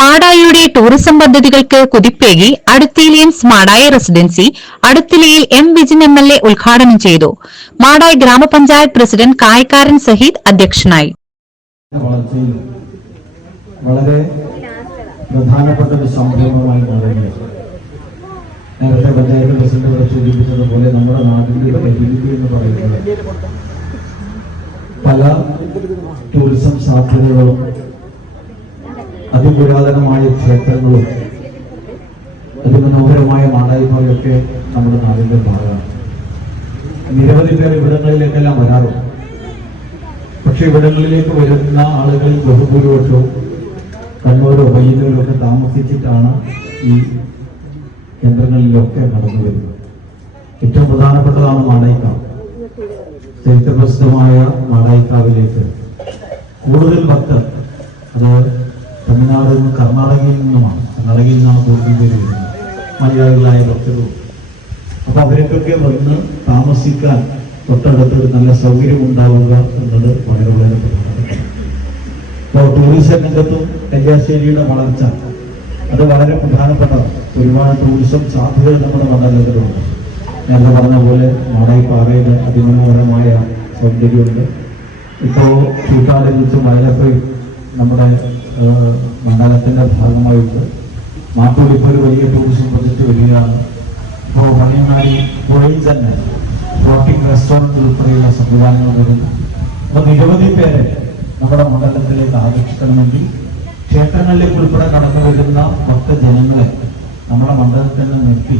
മാടായിയുടെ tourism പദ്ധതികൾക്ക് കുതിപ്പേകി അടുത്തിയിലെയിംസ് മാടായി റെസിഡൻസി അടുത്തിലയിൽ എം വിജിൻ MLA ഉദ്ഘാടനം ചെയ്തു. മാടായി ഗ്രാമപഞ്ചായത്ത് പ്രസിഡന്റ് കായക്കാരൻ സഹീദ് അധ്യക്ഷനായി. വളരെ പ്രധാനപ്പെട്ട ഒരു സംരംഭമായി മാറുകയാണ്. നേരത്തെ പഞ്ചായത്ത് പ്രസിഡന്റ് ഇവിടെ സൂചിപ്പിച്ചതുപോലെ നമ്മുടെ നാടിന്റെ അഭിവൃദ്ധി എന്ന് പറയുന്നത് പല ടൂറിസം സാധ്യതകളും അതിപുരാതനമായ ക്ഷേത്രങ്ങളും അതിമനോഹരമായ മാടായിമാരൊക്കെ നമ്മുടെ നാടിന്റെ ഭാഗമാണ്. നിരവധി പേർ ഇവിടങ്ങളിലേക്കെല്ലാം വരാറുണ്ട്. പക്ഷെ ഇവിടങ്ങളിലേക്ക് വരുന്ന ആളുകളിൽ ബഹുഭൂരിപക്ഷവും കണ്ണൂരോ വൈദ്യുതിയിലോ ഒക്കെ താമസിച്ചിട്ടാണ് ഈ കേന്ദ്രങ്ങളിലൊക്കെ കടന്നു വരുന്നത്. ഏറ്റവും പ്രധാനപ്പെട്ടതാണ് മാടായിക്കാവ്. ചരിത്രപ്രസിദ്ധമായ മാടായിക്കാവിലേക്ക് കൂടുതൽ ഭക്തർ അത് തമിഴ്നാട് നിന്നും കർണാടകയിൽ നിന്നുമാണ്. കർണാടകയിൽ നിന്നാണ് കൂടുതൽ പേര് വരുന്നത്, മലയാളികളായ ഭക്തരും. അപ്പൊ അവർക്കൊക്കെ വന്ന് താമസിക്കാൻ തൊട്ടടുത്തൊരു നല്ല സൗകര്യം ഉണ്ടാവുക എന്നത് വളരെ വളരെ പ്രധാനപ്പെട്ട. ഇപ്പോൾ ടൂറിസം രംഗത്തും കല്യാശ്ശേരിയുടെ വളർച്ച അത് വളരെ പ്രധാനപ്പെട്ടതാണ്. ഒരുപാട് ടൂറിസം സാധ്യതകൾ നമ്മുടെ മണ്ഡലത്തിലുണ്ട്. നേരത്തെ പറഞ്ഞ പോലെ മാടായിപ്പാറയുടെ അതിമനോഹരമായ സൗന്ദര്യമുണ്ട്. ഇപ്പോൾ ചൂട്ടാടിൽ വെച്ച് വയലപ്പുഴ നമ്മുടെ മണ്ഡലത്തിന്റെ ഭാഗമായിട്ട് മാട്ടൂർ ഇപ്പോൾ ഒരു വലിയ ടൂറിസം പ്രൊജക്ട് വരികയാണ്. ഇപ്പോൾ മണിയങ്ങാടി പുഴയിൽ തന്നെ ഫ്ലോട്ടിംഗ് റെസ്റ്റോറൻറ്റ് ഉൾപ്പെടെയുള്ള സംവിധാനങ്ങൾ വരുന്നു. അപ്പോൾ നിരവധി പേരെ നമ്മുടെ മണ്ഡലത്തിലേക്ക് ആകർഷിക്കണമെങ്കിൽ ക്ഷേത്രങ്ങളിലേക്ക് ഉൾപ്പെടെ കടന്നു വരുന്ന ഭക്തജനങ്ങളെ നമ്മുടെ മണ്ഡലത്തിൽ നിന്ന് നിർത്തി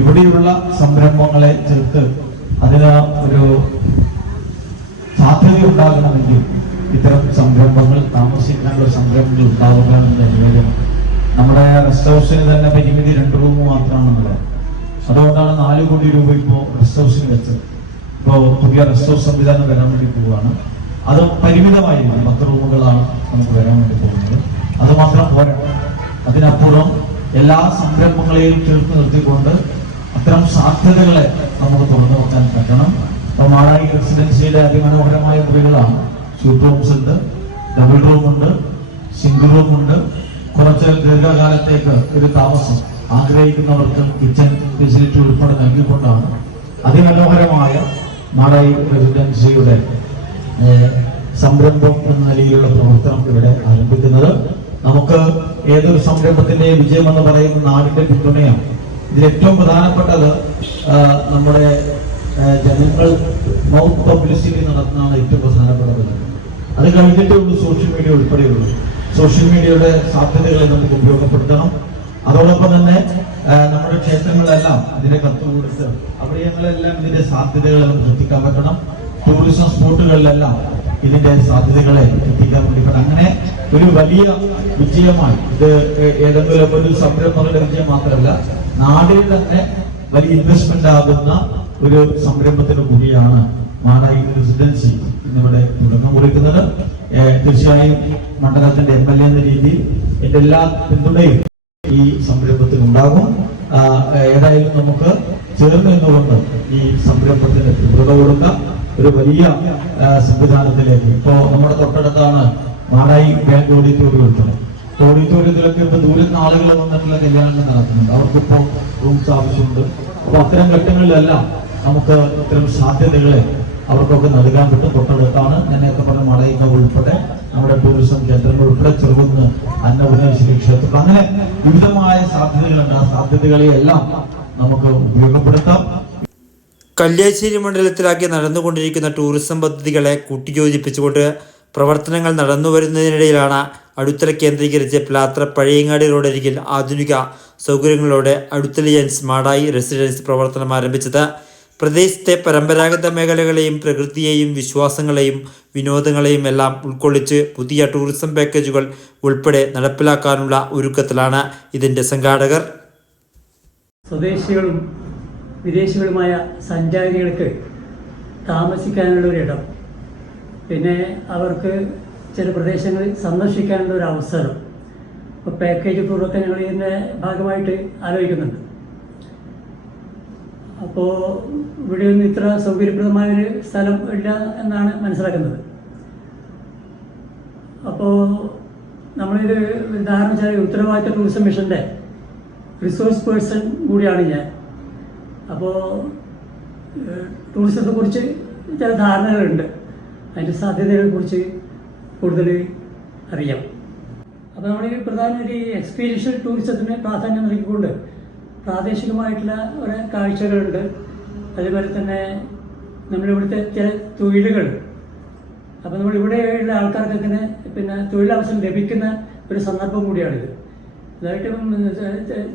ഇവിടെയുള്ള സംരംഭങ്ങളെ ചേർത്ത് അതിന് ഒരു സാധ്യത ഉണ്ടാകണമെങ്കിൽ ഇത്തരം സംരംഭങ്ങൾ താമസിക്കാനുള്ള സംരംഭങ്ങൾ ഉണ്ടാവുക എന്ന നിവേദനം. നമ്മുടെ റെസ്റ്റ് ഹൗസിന് തന്നെ പരിമിതി 2 റൂം മാത്രമാണെന്നുള്ളത്. അതുകൊണ്ടാണ് 4 കോടി രൂപ ഇപ്പോൾ റെസ്റ്റ് ഹൗസിന് വെച്ചത്. ഇപ്പോൾ പുതിയ റെസ്റ്റ് ഹൗസ് സംവിധാനം വരാൻ വേണ്ടി പോവുകയാണ്. അത് പരിമിതമായിരുന്നു, 10 റൂമുകളാണ് നമുക്ക് വരാൻ വേണ്ടി പോകുന്നത്. അത് മാത്രം പോരാ, അതിനപ്പുറം എല്ലാ സംരംഭങ്ങളെയും ചേർത്ത് നിർത്തിക്കൊണ്ട് അത്തരം സാധ്യതകളെ നമുക്ക് തുറന്നു വെക്കാൻ പറ്റണം. അപ്പോൾ മാടായി റെസിഡൻസിയുടെ അതിമനോഹരമായ മുറികളാണ്. സ്യൂട്ട് റൂംസ് ഉണ്ട്, ഡബിൾ റൂമുണ്ട്, സിംഗിൾ റൂമുണ്ട്. കുറച്ച് ദീർഘകാലത്തേക്ക് ഒരു താമസം ആഗ്രഹിക്കുന്നവർക്ക് കിച്ചൺ ഫെസിലിറ്റി ഉൾപ്പെടെ നൽകിക്കൊണ്ടാണ് അതിമനോഹരമായ മാടായി റെസിഡൻസിയുടെ സംരംഭം എന്ന നിലയിലുള്ള പ്രവർത്തനം ഇവിടെ ആരംഭിക്കുന്നത്. നമുക്ക് ഏതൊരു സംരംഭത്തിന്റെ വിജയം എന്ന് പറയുന്ന നാടിന്റെ പിന്തുണയാണ്. ഇതിൽ ഏറ്റവും പ്രധാനപ്പെട്ടത് നമ്മുടെ ജനങ്ങൾ മൗത്ത് പബ്ലിസിറ്റി നടത്തുന്നതാണ് ഏറ്റവും പ്രധാനപ്പെട്ടത്. അത് കഴിഞ്ഞിട്ടേ ഉള്ളൂ സോഷ്യൽ മീഡിയ ഉൾപ്പെടെയുള്ളൂ. സോഷ്യൽ മീഡിയയുടെ സാധ്യതകളെ നമുക്ക് ഉപയോഗപ്പെടുത്തണം. അതോടൊപ്പം തന്നെ നമ്മുടെ ക്ഷേത്രങ്ങളെല്ലാം ഇതിനെ കത്തുകൊടുത്ത് അവിടെയെല്ലാം ഇതിന്റെ സാധ്യതകളെ നമുക്ക് എത്തിക്കാൻ പറ്റണം. ടൂറിസം സ്പോട്ടുകളിലെല്ലാം ഇതിന്റെ സാധ്യതകളെ എത്തിക്കാൻ വേണ്ടി പറ്റും. അങ്ങനെ ഒരു വലിയ വിജയമായി ഇത് ഏതെങ്കിലും ഒരു സംരംഭങ്ങളുടെ വിജയം മാത്രമല്ല, നാടിൽ തന്നെ വലിയ ഇൻവെസ്റ്റ്മെന്റ് ആകുന്ന ഒരു സംരംഭത്തിന് കൂടിയാണ് മാടായി റെസിഡൻസി ഇന്നിവിടെ തുടക്കം കുറിക്കുന്നത്. തീർച്ചയായും മണ്ഡലത്തിന്റെ MLA എന്ന രീതിയിൽ എന്റെ എല്ലാ പിന്തുണയും ഈ സംരംഭത്തിന് ഉണ്ടാകും. ഏതായാലും നമുക്ക് ചേർന്ന് നിന്നുകൊണ്ട് ഈ സംരംഭത്തിന് പിന്തുണ കൊടുക്കാം. ഒരു വലിയ സംവിധാനത്തിലേക്ക് ഇപ്പോ നമ്മുടെ തൊട്ടടുത്താണ് മാടായി ബാങ്ക് ഓഡിറ്റോറിയം ഉൾപ്പെടെ. ഓഡിറ്റോറിയത്തിലൊക്കെ ഇപ്പൊ ദൂരത്ത് ആളുകൾ വന്നിട്ടുള്ള കല്യാണങ്ങൾ നടക്കുന്നുണ്ട്. അവർക്കിപ്പോ റൂംസ് ആവശ്യമുണ്ട്. അപ്പൊ അത്തരം ഘട്ടങ്ങളിലെല്ലാം നമുക്ക് ഇത്തരം സാധ്യതകളെ അവർക്കൊക്കെ നൽകാൻ പറ്റും. തൊട്ടടുത്താണ് ഞാൻ നേരത്തെ പറഞ്ഞ മാടായിക്കാവ് ഉൾപ്പെടെ നമ്മുടെ ടൂറിസം കേന്ദ്രങ്ങൾ ഉൾപ്പെടെ ചെറുകുന്ന് അന്നപൂർണേശ്വരി ക്ഷേത്രം, അങ്ങനെ വിവിധമായ സാധ്യതകളുണ്ട്. ആ സാധ്യതകളെയെല്ലാം നമുക്ക് ഉപയോഗപ്പെടുത്താം. കല്യാശ്ശേരി മണ്ഡലത്തിലാക്കി നടന്നുകൊണ്ടിരിക്കുന്ന ടൂറിസം പദ്ധതികളെ കൂട്ടിയോജിപ്പിച്ചുകൊണ്ട് പ്രവർത്തനങ്ങൾ നടന്നുവരുന്നതിനിടയിലാണ് അടുത്തല കേന്ദ്രീകരിച്ച് പ്ലാത്ര പഴയങ്ങാടി റോഡരികിൽ ആധുനിക സൗകര്യങ്ങളോടെ അടുത്തലിയൻസ് മാടായി റെസിഡൻസ് പ്രവർത്തനം ആരംഭിച്ചത്. പ്രദേശത്തെ പരമ്പരാഗത മേഖലകളെയും പ്രകൃതിയെയും വിശ്വാസങ്ങളെയും വിനോദങ്ങളെയും എല്ലാം ഉൾക്കൊള്ളിച്ച് പുതിയ ടൂറിസം പാക്കേജുകൾ ഉൾപ്പെടെ നടപ്പിലാക്കാനുള്ള ഒരുക്കത്തിലാണ് ഇതിൻ്റെ സംഘാടകർ. സ്വദേശികളും വിദേശികളുമായ സഞ്ചാരികൾക്ക് താമസിക്കാനുള്ള ഒരിടം, പിന്നെ അവർക്ക് ചില പ്രദേശങ്ങളിൽ സന്ദർശിക്കാനുള്ള ഒരു അവസരം, ഇപ്പോൾ പാക്കേജ് ടൂറൊക്കെ ഞങ്ങൾ ഇതിൻ്റെ ഭാഗമായിട്ട് ആലോചിക്കുന്നുണ്ട്. അപ്പോൾ ഇവിടെയൊന്നും ഇത്ര സൗകര്യപ്രദമായൊരു സ്ഥലം ഇല്ല എന്നാണ് മനസ്സിലാക്കുന്നത്. അപ്പോൾ നമ്മളിത് ഉദാഹരണം വെച്ചാൽ ഉത്തരവാദിത്ത ടൂറിസം മിഷൻ്റെ റിസോഴ്സ് പേഴ്സൺ കൂടിയാണ് ഞാൻ. അപ്പോൾ ടൂറിസത്തെക്കുറിച്ച് ചില ധാരണകളുണ്ട്, അതിൻ്റെ സാധ്യതകളെക്കുറിച്ച് കൂടുതൽ അറിയാം. അപ്പോൾ നമ്മൾ ഈ പ്രധാനമായിട്ട് ഈ എക്സ്പീരിയൻഷ്യൽ ടൂറിസത്തിന് പ്രാധാന്യം നൽകിക്കൊണ്ട് പ്രാദേശികമായിട്ടുള്ള കുറേ കാഴ്ചകളുണ്ട്. അതുപോലെ തന്നെ നമ്മളിവിടുത്തെ ചില തൊഴിലുകൾ, അപ്പോൾ നമ്മളിവിടെയുള്ള ആൾക്കാർക്കൊക്കെ പിന്നെ തൊഴിലവസരം ലഭിക്കുന്ന ഒരു സന്ദർഭം കൂടിയാണിത്. അതായിട്ടും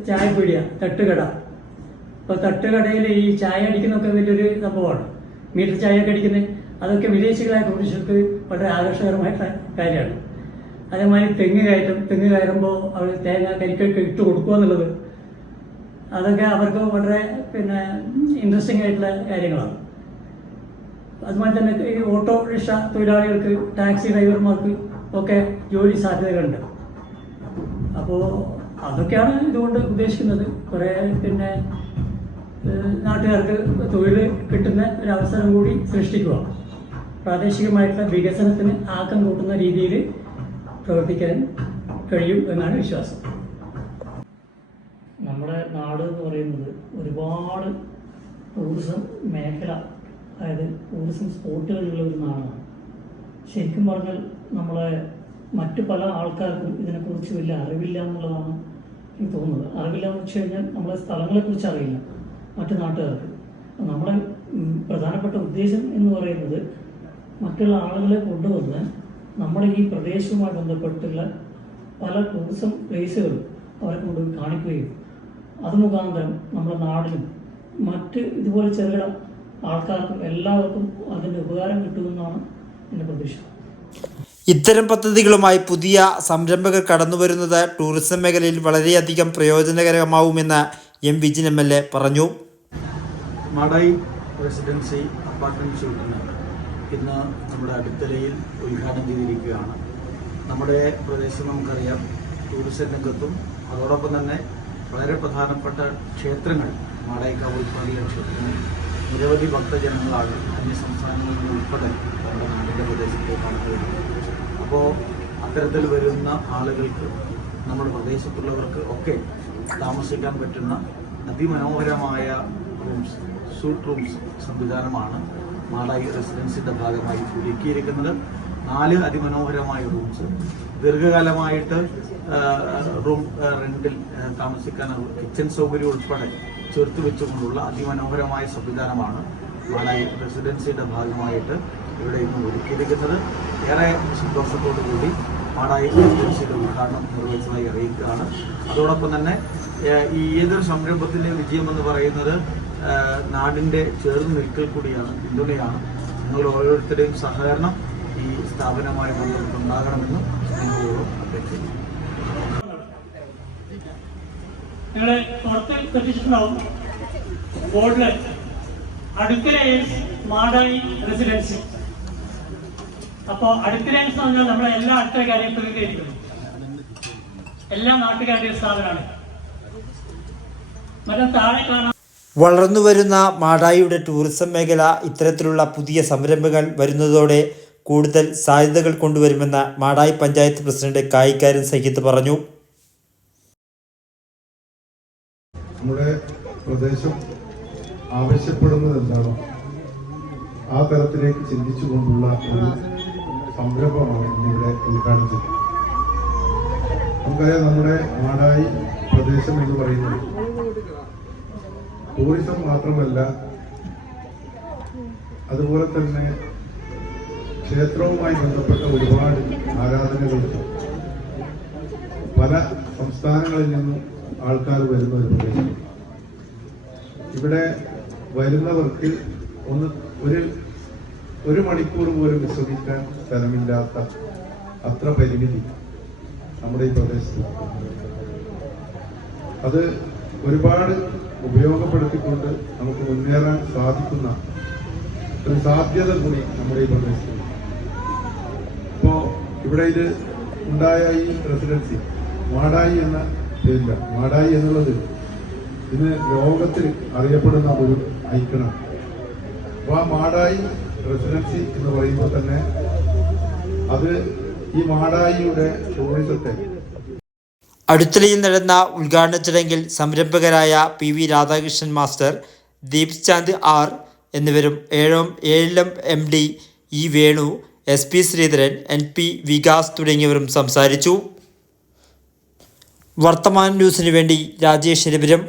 ചായപ്പീടിയ, തട്ടുകട. ഇപ്പോൾ തട്ടുകടയിൽ ഈ ചായ അടിക്കുന്നതൊക്കെ വലിയൊരു സംഭവമാണ്. മീറ്റർ ചായയൊക്കെ അടിക്കുന്നത് അതൊക്കെ വിദേശികളായ ടൂറിസ്റ്റുകൾക്ക് വളരെ ആകർഷകരമായിട്ടുള്ള കാര്യമാണ്. അതേമാതിരി തെങ്ങ് കയറുമ്പോൾ അവർ തേങ്ങ കരിക്കൊക്കെ ഇട്ട് കൊടുക്കുക എന്നുള്ളത്, അതൊക്കെ അവർക്ക് വളരെ പിന്നെ ഇൻട്രസ്റ്റിംഗ് ആയിട്ടുള്ള കാര്യങ്ങളാണ്. അതുമാതിരി തന്നെ ഈ ഓട്ടോറിക്ഷ തൊഴിലാളികൾക്ക്, ടാക്സി ഡ്രൈവർമാർക്ക് ഒക്കെ ജോലി സാധ്യതകളുണ്ട്. അപ്പോൾ അതൊക്കെയാണ് ഇതുകൊണ്ട് ഉദ്ദേശിക്കുന്നത്. കുറേ പിന്നെ നാട്ടുകാർക്ക് തൊഴിൽ കിട്ടുന്ന ഒരവസരം കൂടി സൃഷ്ടിക്കുക, പ്രാദേശികമായിട്ടുള്ള വികസനത്തിന് ആക്കം കൂട്ടുന്ന രീതിയിൽ പ്രവർത്തിക്കാൻ കഴിയും എന്നാണ് വിശ്വാസം. നമ്മുടെ നാട് എന്ന് പറയുന്നത് ഒരുപാട് ടൂറിസം മേഖല, അതായത് ടൂറിസം സ്പോട്ടുകളുള്ള ഒരു നാടാണ്. ശരിക്കും പറഞ്ഞാൽ നമ്മളെ മറ്റു പല ആൾക്കാർക്കും ഇതിനെക്കുറിച്ച് വലിയ അറിവില്ല എന്നുള്ളതാണ് എനിക്ക് തോന്നുന്നത്. അറിവില്ല എന്ന് വെച്ച് കഴിഞ്ഞാൽ നമ്മളെ സ്ഥലങ്ങളെക്കുറിച്ച് അറിയില്ല മറ്റു നാട്ടുകാർക്ക്. നമ്മുടെ പ്രധാനപ്പെട്ട ഉദ്ദേശം എന്ന് പറയുന്നത് മറ്റുള്ള ആളുകളെ കൊണ്ടുവന്ന് നമ്മുടെ ഈ പ്രദേശവുമായി ബന്ധപ്പെട്ടുള്ള പല ടൂറിസം പ്ലേസുകളും അവരെ കൊണ്ടുപോയി കാണിക്കുകയും അത് മുഖാന്തരം നമ്മുടെ നാടിനും മറ്റ് ഇതുപോലെ ചെറുകിട ആൾക്കാർക്കും എല്ലാവർക്കും അതിൻ്റെ ഉപകാരം കിട്ടുമെന്നാണ് എൻ്റെ പ്രതീക്ഷ. ഇത്തരം പദ്ധതികളുമായി പുതിയ സംരംഭകർ കടന്നുവരുന്നത് ടൂറിസം മേഖലയിൽ വളരെയധികം പ്രയോജനകരമാവുമെന്ന് എം വിജിൻ MLA പറഞ്ഞു. മാടായി റെസിഡൻസി അപ്പാർട്ട്മെൻറ്റ് ഷൂട്ടിന് ഇന്ന് നമ്മുടെ അടുത്തലയിൽ ഉദ്ഘാടനം ചെയ്തിരിക്കുകയാണ്. നമ്മുടെ പ്രദേശം നമുക്കറിയാം, ടൂറിസം രംഗത്തും അതോടൊപ്പം തന്നെ വളരെ പ്രധാനപ്പെട്ട ക്ഷേത്രങ്ങൾ, മാടായിക്കാവ് ക്ഷേത്രങ്ങൾ നിരവധി ഭക്തജനങ്ങളാണ് അന്യ സംസ്ഥാനങ്ങളിൽ നിന്ന് ഉൾപ്പെടെ നമ്മുടെ നാടിൻ്റെ പ്രദേശത്ത് കാണുന്നത്. അപ്പോൾ അത്തരത്തിൽ വരുന്ന ആളുകൾക്ക്, നമ്മുടെ പ്രദേശത്തുള്ളവർക്ക് ഒക്കെ താമസിക്കാൻ പറ്റുന്ന അതിമനോഹരമായ റൂംസ്, സൂട്ട് റൂംസ് സംവിധാനമാണ് മാടായി റെസിഡൻസിൻ്റെ ഭാഗമായി ഒരുക്കിയിരിക്കുന്നത്. 4 അതിമനോഹരമായ റൂംസ്, ദീർഘകാലമായിട്ട് റൂം റെന്റിൽ താമസിക്കാൻ കിച്ചൺ സൗകര്യം ഉൾപ്പെടെ ചേർത്ത് വെച്ചുകൊണ്ടുള്ള അതിമനോഹരമായ സംവിധാനമാണ് മാടായി റെസിഡൻസിയുടെ ഭാഗമായിട്ട് ഇവിടെ ഇന്ന് ഒരുക്കിയിരിക്കുന്നത്. ഏറെ സന്തോഷത്തോടു കൂടി മാടായി റെസിഡൻസിയുടെ ഉദ്ഘാടനം നിർവഹിച്ചതായി അറിയിക്കുകയാണ്. അതോടൊപ്പം തന്നെ ഈ ഏതൊരു സംരംഭത്തിൻ്റെ വിജയം എന്ന് പറയുന്നത് നാടിൻ്റെ ചേർന്ന് നിൽക്കൽ കൂടിയാണ്, പിന്തുണയാണ്. നിങ്ങൾ ഓരോരുത്തരുടെയും സഹകരണം ഈ സ്ഥാപനവുമായി ബന്ധപ്പെട്ടുണ്ടാകണമെന്നും നിങ്ങളോട് അപേക്ഷിക്കുന്നു. നിങ്ങൾ പുറത്ത് ശ്രദ്ധിച്ചിട്ടുണ്ടാവും ബോർഡിൽ അടുക്കല മാടായി റെസിഡൻസി. അപ്പോൾ അടുക്കല എന്ന് പറഞ്ഞാൽ നമ്മളെ എല്ലാ അടുക്കളക്കാരെയും പ്രതികരിക്കുന്നു, എല്ലാ നാട്ടുകാരുടെയും സ്ഥാപനമാണ്. മറ്റേ താഴെ കാണാൻ വളർന്നുവരുന്ന മാടായിയുടെ ടൂറിസം മേഖല ഇത്തരത്തിലുള്ള പുതിയ സംരംഭങ്ങൾ വരുന്നതോടെ കൂടുതൽ സാധ്യതകൾ കൊണ്ടുവരുമെന്ന് മാടായി പഞ്ചായത്ത് പ്രസിഡന്റ് കായിക്കാരൻ സഹിത്ത് പറഞ്ഞു. നമ്മുടെ പ്രദേശം ആവശ്യപ്പെടുന്നത് എന്താണോ ആ തരത്തിലേക്ക് ചിന്തിച്ചുകൊണ്ടുള്ള ഒരു സംരംഭമാണ് ഇന്നിവിടെ ഉദ്ഘാടനം ചെയ്തത്. നമുക്കറിയാം, നമ്മുടെ മാടായി പ്രദേശം എന്ന് പറയുന്നത് ടൂറിസം മാത്രമല്ല, അതുപോലെ തന്നെ ക്ഷേത്രവുമായി ബന്ധപ്പെട്ട ഒരുപാട് ആരാധനകളുണ്ട്. പല സംസ്ഥാനങ്ങളിൽ നിന്നും ആൾക്കാർ വരുന്ന ഒരു പ്രദേശം. ഇവിടെ വരുന്നവർക്ക് ഒരു മണിക്കൂർ പോലും വിശ്രമിക്കാൻ സ്ഥലമില്ലാത്ത അത്ര പരിമിതി നമ്മുടെ ഈ പ്രദേശത്ത്. അത് ഒരുപാട് ഉപയോഗപ്പെടുത്തിക്കൊണ്ട് നമുക്ക് മുന്നേറാൻ സാധിക്കുന്ന ഒരു സാധ്യത കൂടി നമ്മുടെ ഈ പ്രദേശത്ത്. ഇപ്പോൾ ഇവിടെ ഇത് ഉണ്ടായ ഈ റെസിഡൻസി മാടായി എന്ന പേരില്ല. മാടായി എന്നുള്ളത് ഇന്ന് ലോകത്തിൽ അറിയപ്പെടുന്ന ഒരു ഐക്കണാണ്. അപ്പോൾ ആ മാടായി റെസിഡൻസി എന്ന് പറയുമ്പോൾ തന്നെ അത് ഈ മാടായിയുടെ ടൂറിസത്തെ അടുത്തലയിൽ നടന്ന ഉദ്ഘാടന ചടങ്ങിൽ സംരംഭകരായ PV Radhakrishnan master, Deep Chand R എന്നിവരും ഏഴം MD E Venu, SP Sreedharan, NP Vikas തുടങ്ങിയവരും സംസാരിച്ചു. വർത്തമാന ന്യൂസിനു വേണ്ടി രാജേഷ് രവിപുരം.